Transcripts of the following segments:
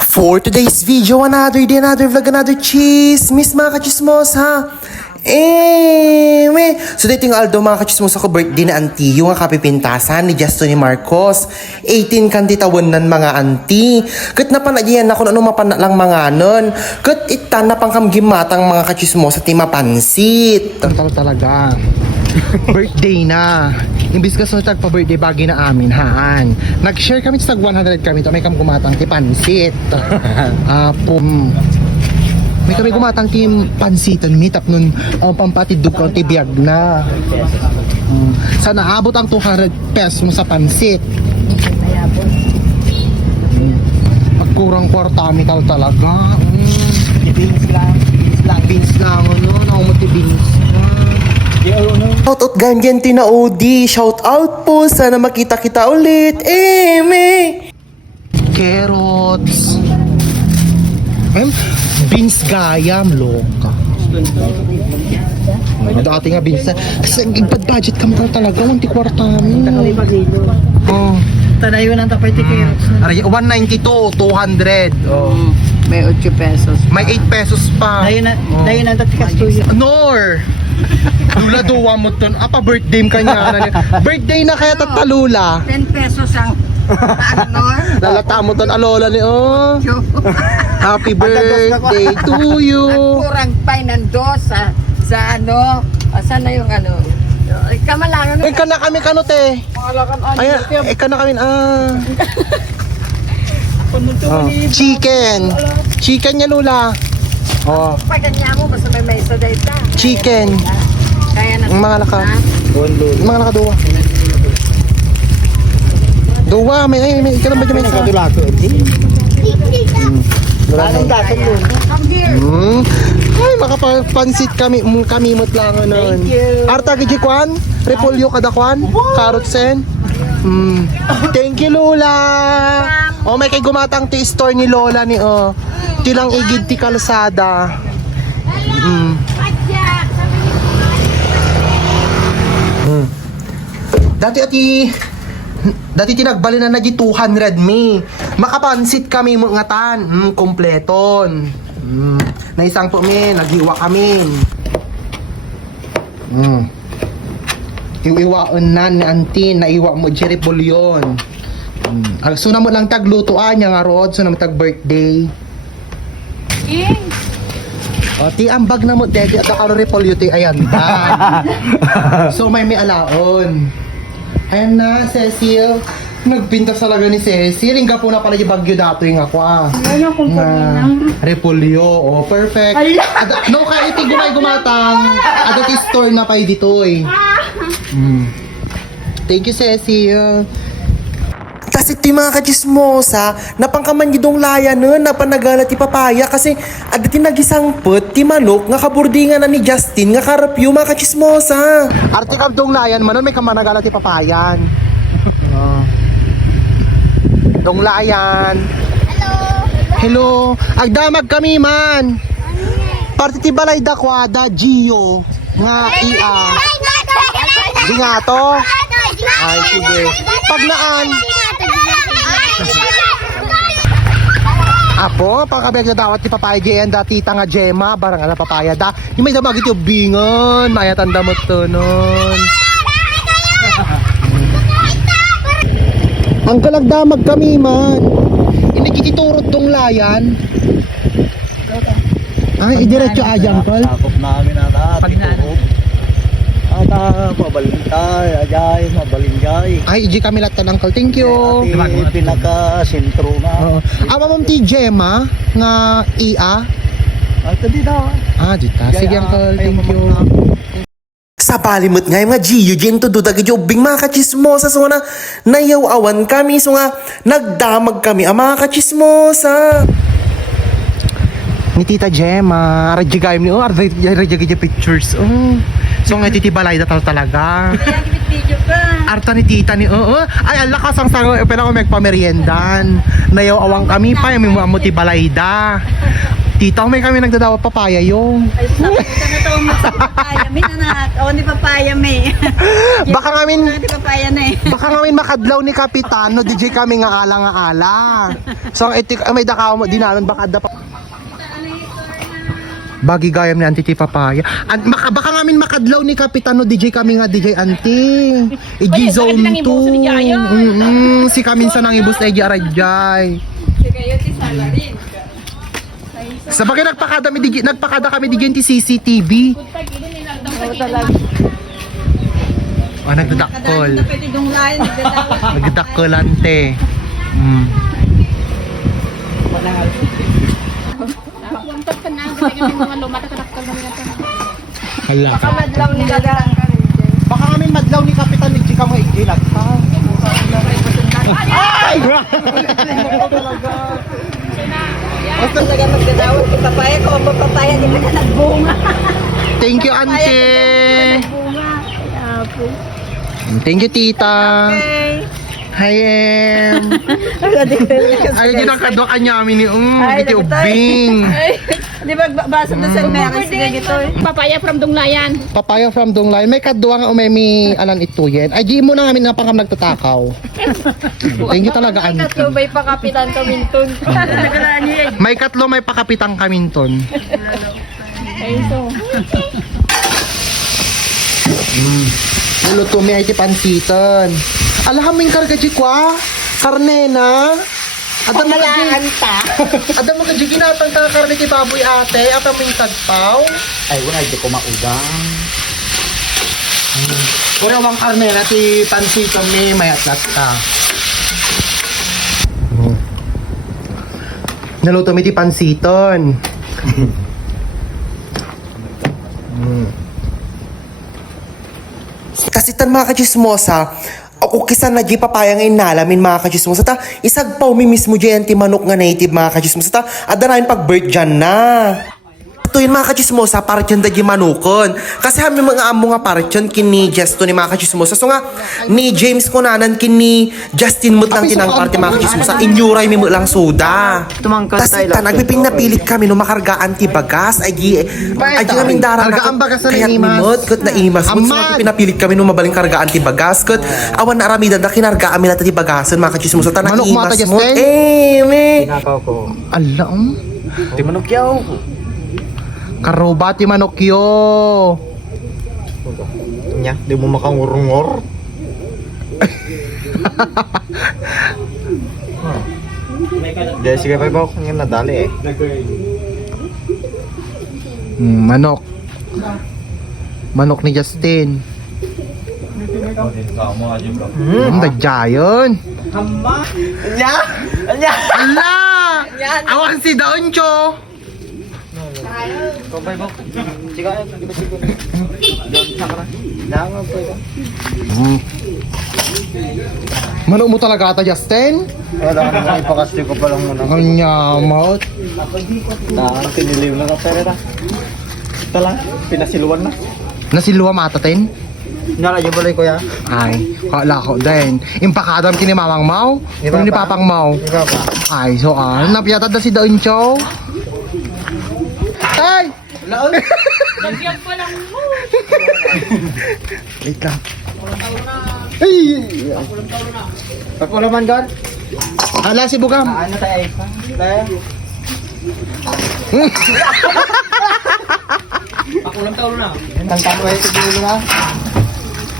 For today's video, another day, another vlog, another chismis mga kachismos ha. So dito yung Aldo mga kachismos ako birthday na auntie, yung kapipintasan ni Justo ni Marcos. 18 kan titawanan mga auntie. Kat napanagyan ako ano mapana lang mga nun. Kat itan na pang kamgimatang mga kachismos at timapansit. Talaga. Birthday na. Imbis ka sa tagpa-birthday bagi na amin haan. Nag-share kami sa 100 kami to may kam gumatang ti pansit. May kami gumatang ti pansitan mitap nun pampatid ko ti biyag na. Sana abot ang 200 pesos mo sa pansit. Pagkurang kwartamical talaga. Beans lang ano, naumot beans. Shout out ganyan tina OD. Shout out po. Sana makita kita ulit. Carrots. Beans gayam loka. Dati nga beans. Kasi budget ka mo talaga. Unti kwarta mo. Tanayon ang tapay ti carrots. 192, 200. May 8 pesos. May 8 pesos pa. Dayon ang tatikas tuyo. Nor! Lula duwa mo ton. Pa-birthday ka niya. Birthday na kaya tatalula. 10 pesos ang ano? Lalata mo ton alola ni Happy birthday to you. Kurang pa nando sa ano? Saan na yung ano? Kamalangan. Ka na kami kano te. Ay, ka na kami Chicken. Chicken niya lula. Pagkanya mo basta may mesa dahil ta. Chicken. Kaya na. Ang mga laka. Mga laka duwa. Duwa, may ikaw ba dyan may nakadulato? Anong dapat yun? Ay, makapansit kami kamimot lang nun. Thank you. Arta gijikwan, repolyo kadakwan, carrotsen. Thank you Lola. May kay gumatang ti store ni Lola ni tilang igid ti kalsada. Dati tinagbalinan na di 200 mi. Makapansit kami mga tan. Kompleton. Na isang po mi, naghiwa kami. Iwaon na ni auntie, naiwa mo jerry bulyon. So na mo lang taglutoan niya nga rod, so na mo tag birthday. Ti ambag na mo dede at karo repolyo ti ayan. So may alaon. Ayan na, Cecil. Nagpinta talaga ni Cecil. Hingga po na pala yung bagyo dato yung ako Ano kung repolyo. Perfect. No, kahit gumatang. Adat store na pa dito Thank you, Cecil. Kasi ti mga kachismosa, napangkaman yun dong laya nun, napanagala ti papaya kasi agad nagisangpot ti manok nga kaburdingan na ni Justin nga karapyo mga kachismosa. Arte kab dong layan manon may kamanagala ti papayan. Dong layan. Hello. Agdamag kami man. Parte ti balay dakwada Gio nga ia. Di nga to. Ay sige. Pagnaan. Apo, pagkabiyag na dawat ni papaya J&D tita nga Gemma, barang ala papaya da. Yung may damagit yung bingon, maya tanda mo to nun. Ang kalagdamag kami man. Hindi kititurot tong layan. Ay, idiretso ajang kol. Takop namin ata. Mabalintay, ajay, mabalingay. Ay, iji kami lahat ng kol. Thank you. Pinaka-sentro na. Ama ma'am ti Gemma nga IA. Ito di na. Dita. Sige uncle, thank you. Sa palimot nga yung mga Gio, dyan to dudagay yung bing mga kachismosa. So nga nayaw-awan kami. So nga nagdamag kami ang mga kachismosa. Ni Tita Gemma, radjigay mo ni radjigay pictures. So nga titibalay na talaga. Arta ni Tita ni ay ang lakas ang sango. Pero ako magpameriendan. Nayaw-awang kami pa. Yung mga mutibalay da. Tita, may kami nagdadawa papaya yung. Ay, sakit ka na to, magpapaya. May nanak. O, ni papaya, may. Baka ngamin, Di papaya na eh. baka ngamin makadlaw ni Kapitano, DJ kami nga ala. So, ang itik, may dakaw mo, dinanon, baka da pa. Bagi gayam ni Auntie Papaya. Baka ngamin makadlaw ni Kapitano, DJ kami nga, DJ Auntie. Igi zone 2. Si kami sa nangibus na igi arajay. Sa bagay nagpakada kami digyan ti CCTV. Oh, nagdadakol. Pwede dong lain. Nagdadakolante. Hala. Kamadlaw nila lang. Baka kami madlaw ni Kapitan ni Chika mo igilag pa. Ay! Basta talaga magdadawat kay papaya. Kung ang papaya, di ka nagbunga. Thank you, Auntie. Bunga. Kaya po. Thank you, Tita. Okay. Hi, Em. Ay, di nakadwa ka niya amin ni Ay, iti nakita. ubing. Di ba basa na sa Mary Sigagito? Papaya from Dunglayan. Papaya from Donglay. May kadwa nga umemi anan ituyen. Ay, di mo na kami napakam nagtatakaw. Thank you talaga, Auntie. Katubay pa kapitan Kamintun. Nagalaan niyo yan. May katlo, may pakapitang kaminton. Ay, so. Luto mi ay ti pansitan. Alahaming karga di kwa. Karne na. Adam mo ka di ginatang ka karne ti baboy ate. At aming tagpaw. Ay, wala, hindi ko maudang. Kura wang karne na ti pansitan mi mayatlat ka. Naluto mi ti pansiton. Kasi tan mga kachismosa, ako kisan na di papaya nga inalamin mga kachismosa ta, isagpaw mi mismo dyan ti manok nga native mga kachismosa ta, adanayin pag-birth dyan na. Ito yun mga kachismosa, para dyan da di manukon. Kasi kami mga amo nga para dyan kini Jesto ni mga kachismosa. So nga, ni James Kunanan kini Justin Mut lang tinang parte mga kachismosa, inyuray mi mo lang soda. Tumangkas Tas ita, nagpipinapilit kami no makargaan ti bagas, ay kami darang Kargaan bagas na kaya imas. nimot, kot na imas. So pinapilit kami no mabaling kargaan ti bagas, kot awan na aramidan na kinargaan mi natin ti bagasan, mga kachismosa, ta na Manok imas mata, mo. Justin? Me. Tinakaw ko. Alam. Di manukyaw. Karoba ti manokyo. Nya, di mo makangurungor. Di, sige pa ba kung yan nadali eh. Manok. Manok ni Justin. Dadya yun. Nya! Nya! Ala! Awan si Daoncho. Kumpay ba? Sige, di ba siguro? Dangan po ito. Manok mo talaga ata, Justin? Wala ka naman ipakasti ko pa lang muna. Ang nyamot. Dangan, piniliw na ka pera. Ito lang, pinasiluan na. Nasiluwa matatin? Nara, yung balay ko ya. Ay, kala ko din. Impakadam kini Mamang Mau. Kung ni Papang Mau. Ikaw pa. Ay, so napiyatad na si Daoncho. Ay! Laon! Wait lang. Ay! Ako naman, God. Ala si Bugam. Ano tayo? Tayo? Ako lang tawlo na. Ang tawlo ay siguro na.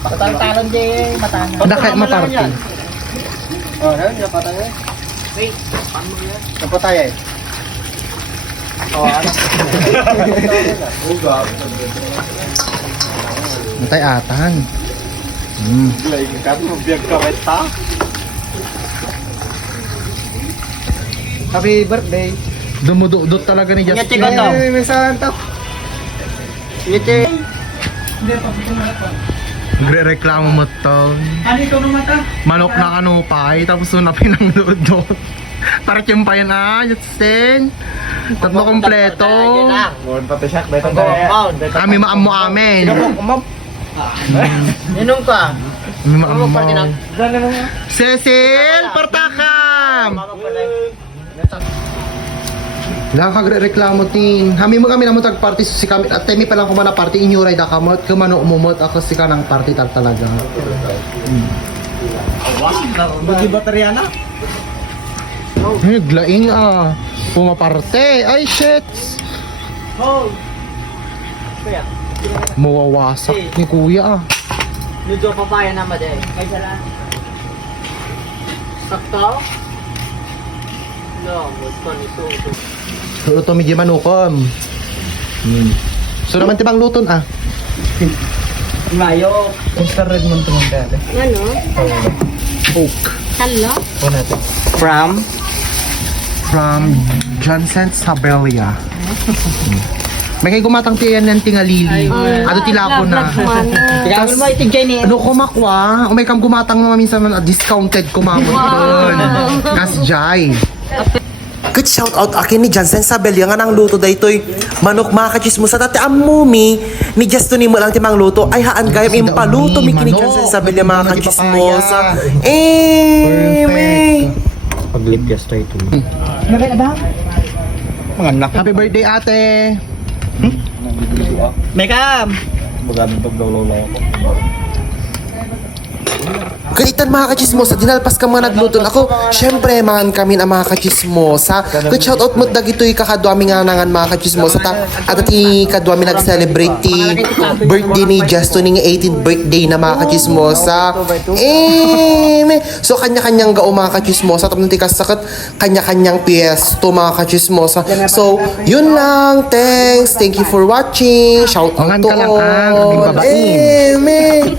Patalon di matana. Nakay maparty. Oh, napatay eh. Wait, paano mo yan? Napatay eh. Oh, ano? Matay atan. Kami magbiag ka, wait pa? Happy birthday. Dumududot talaga ni Ngiti Justin. ka to. May saan to? Ngiti. Nagre-reklamo mo to. Ano ikaw naman ka? Manok na kanupay, tapos na pinangdudot. Para pa yan Justin. Tatlo kompleto. Mohon pa siya. Betong compound. Kami maamo amin. Ninong ka? Kami maamo. Diyan naman nga. Cecil, partakam! Nakagreklamo ting. Hami mo kami naman tag-party si kami at temi pa lang ko na party inyuray da kamot kumano umumot ako si kanang party talaga. Bagi baterya na. Glaing pumaparte. Ay shit. Oh. Kaya, Mawawasak ni kuya medyo papaya na maday. Kaya sala. Sakto? No, gusto ni Suso. Pero to medyo manukom. So naman tibang luton Mayo. Mr. Redmond to mga dati. Ano? Oak. Hello? From Johnson Sabelia. May kay gumatang tiyan ng tingalili. Ano tila ko na. Tingnan mo itigay ni. Ano kumakwa? O may kam gumatang naman minsan discounted kumamon doon. Nas Jai. Good shout out akin ni Jansen Sabel nga nang luto daytoy manok mga kachismosa dati amumi ni Justo ni mo lang timang luto ay haan gayam impaluto mi kini Jansen Sabel mga kachismosa may Paglip ya straight to. Mga anak. Happy birthday ate. Mekam. Magamit pagdawlaw ako. Kalitan mga kachismosa, dinalpas ka mga nagluton ako. Syempre, mangan kami ang mga kachismosa. Good shout out mo dagitoy kakadwami nga nangan mga kachismosa. At ati kadwami nag-celebrate ti birthday ni Justo ning 18th birthday na mga kachismosa. So kanya-kanyang gao mga kachismosa. Tapos ti kasakit, kanya-kanyang piesto mga kachismosa. So, yun lang. Thanks. Thank you for watching. Shout out Mangan to ka lang, ang aming all. babain. Amen.